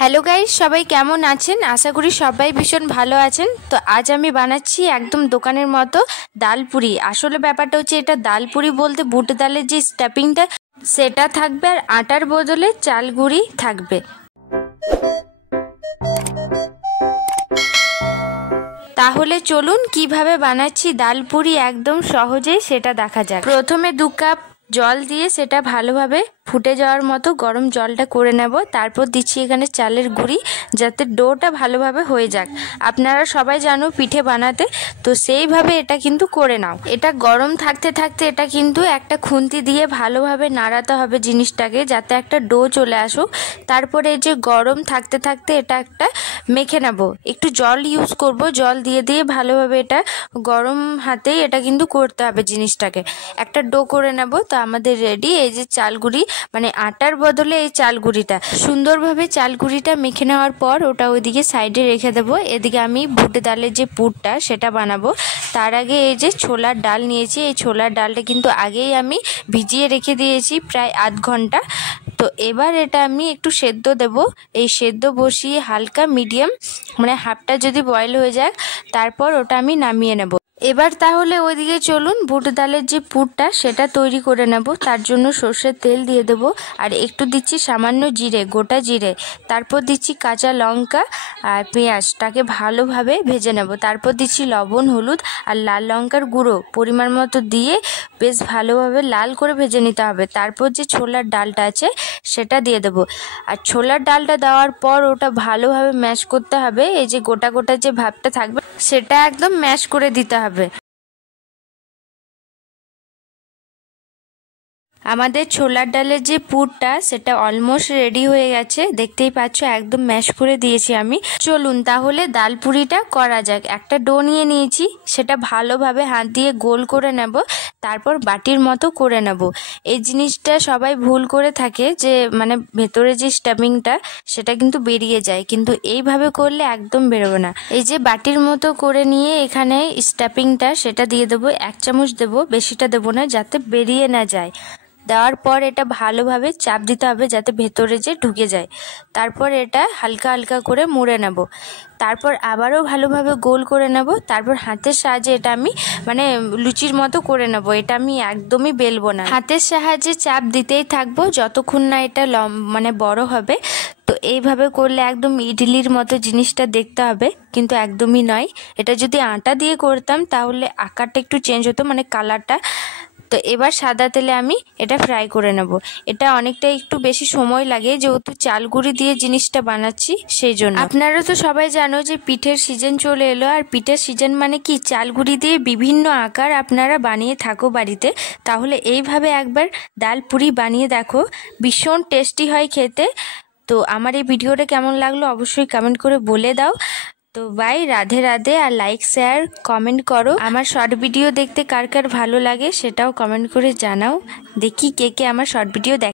Hello guys, সবাই কেমন আছেন? আশা করি সবাই ভীষণ ভালো আছেন। তো আজ আমি বানাচ্ছি একদম দোকানের মতো ডালপুরি। আসলে ব্যাপারটা হচ্ছে, এটা ডালপুরি বলতে বুট ডালের যে স্টাফিংটা সেটা থাকবে, আর আটার বদলে চাল গুঁড়ি থাকবে। তাহলে চলুন কিভাবে বানাচ্ছি ডালপুরি একদম সহজেই সেটা দেখা যাক। প্রথমে 2 কাপ জল দিয়ে সেটা ভালোভাবে ফুটে যাওয়ার মতো গরম জলটা করে নেব। তারপর দিচ্ছি এখানে চালের গুঁড়ি, যাতে ডোটা ভালোভাবে হয়ে যাক। আপনারা সবাই জানো পিঠে বানাতে, তো সেইভাবে এটা কিন্তু করে নাও। এটা গরম থাকতে থাকতে এটা কিন্তু একটা খুন্তি দিয়ে ভালোভাবে নাড়াতে হবে জিনিসটাকে, যাতে একটা ডো চলে আসুক। তারপরে এই যে গরম থাকতে থাকতে এটা একটা মেখে নেব। একটু জল ইউজ করব, জল দিয়ে দিয়ে ভালোভাবে এটা গরম হাতেই এটা কিন্তু করতে হবে জিনিসটাকে। একটা ডো করে নেব। তো আমাদের রেডি এই যে চাল গুঁড়ি, মানে আটার বদলে এই চাল গুঁড়িটা। সুন্দরভাবে চাল গুঁড়িটা মেখে নেওয়ার পর ওটা ওইদিকে সাইডে রেখে দেবো। এদিকে আমি বুট ডালের যে পুরটা সেটা বানাবো। তার আগে এই যে ছোলার ডাল নিয়েছি, এই ছোলার ডালটা কিন্তু আগেই আমি ভিজিয়ে রেখে দিয়েছি প্রায় আধ ঘন্টা। তো এবার এটা আমি একটু সেদ্ধ দেব। এই সেদ্ধ বসিয়ে হালকা মিডিয়াম, মানে হাফটা যদি বয়েল হয়ে যায়, তারপর ওটা আমি নামিয়ে নেব। এবার তাহলে ওইদিকে চলুন বুট ডালের যে পুরটা সেটা তৈরি করে নেব। তার জন্য সর্ষের তেল দিয়ে দেবো, আর একটু দিচ্ছি সামান্য জিরে, গোটা জিরে। তারপর দিচ্ছি কাঁচা লঙ্কা আর পেঁয়াজটাকে ভালোভাবে ভেজে নেব। তারপর দিচ্ছি লবণ, হলুদ আর লাল লঙ্কার গুঁড়ো পরিমাণ মতো দিয়ে বেশ ভালোভাবে লাল করে ভেজে নিতে হবে। তারপর যে ছোলার ডালটা আছে সেটা দিয়ে দেবো। আর ছোলার ডালটা দেওয়ার পর ওটা ভালোভাবে ম্যাশ করতে হবে। এই যে গোটা গোটা যে ভাবটা থাকবে সেটা একদম ম্যাশ করে দিতে হবে। আমাদের ছোলার ডালের যে পুরটা সেটা অলমোস্ট রেডি হয়ে গেছে, দেখতেই পাচ্ছ একদম ম্যাশ করে দিয়েছি আমি। চলুন তাহলে ডাল পুরিটা করা যাক। একটা ডো নিয়ে নিয়েছি, সেটা ভালোভাবে হাত দিয়ে গোল করে নেব, তারপর বাটির মতো করে নেব। এই জিনিসটা সবাই ভুল করে থাকে, যে মানে ভেতরে যে স্টাফিংটা সেটা কিন্তু বেরিয়ে যায়, কিন্তু এইভাবে করলে একদম বেরোবে না। এই যে বাটির মতো করে নিয়ে এখানে স্টাফিংটা সেটা দিয়ে দেবো। 1 চামচ দেবো, বেশিটা দেবো না, যাতে বেরিয়ে না যায়। দেওয়ার পর এটা ভালোভাবে চাপ দিতে হবে যাতে ভেতরে যে ঢুকে যায়। তারপর এটা হালকা হালকা করে মুড়ে নেব। তারপর আবারও ভালোভাবে গোল করে নেব। তারপর হাতের সাহায্যে এটা আমি মানে লুচির মতো করে নেব। এটা আমি একদমই বেলবো না, হাতের সাহায্যে চাপ দিতেই থাকবো যতক্ষণ না এটা মানে বড় হবে। তো এইভাবে করলে একদম ইডলির মতো জিনিসটা দেখতে হবে, কিন্তু একদমই নয়। এটা যদি আটা দিয়ে করতাম তাহলে আকারটা একটু চেঞ্জ হতো, মানে কালারটা। তো এবার সাদা তেলে আমি এটা ফ্রাই করে নেব। এটা অনেকটা একটু বেশি সময় লাগে, যেহেতু চাল গুঁড়ি দিয়ে জিনিসটা বানাচ্ছি সেই জন্য। আপনারা তো সবাই জানো যে পিঠের সিজন চলে এলো, আর পিঠের সিজন মানে কি, চাল গুঁড়ি দিয়ে বিভিন্ন আকার আপনারা বানিয়ে থাকো বাড়িতে। তাহলে এইভাবে একবার ডাল পুরি বানিয়ে দেখো, ভীষণ টেস্টি হয় খেতে। তো আমার এই ভিডিওটা কেমন লাগলো অবশ্যই কমেন্ট করে বলে দাও। তো বাই, রাধে রাধে। আর লাইক, শেয়ার, কমেন্ট করো। আমার শর্ট ভিডিও দেখতে কার কার ভালো লাগে সেটাও কমেন্ট করে জানাও। দেখি কে কে আমার শর্ট ভিডিও দেখ।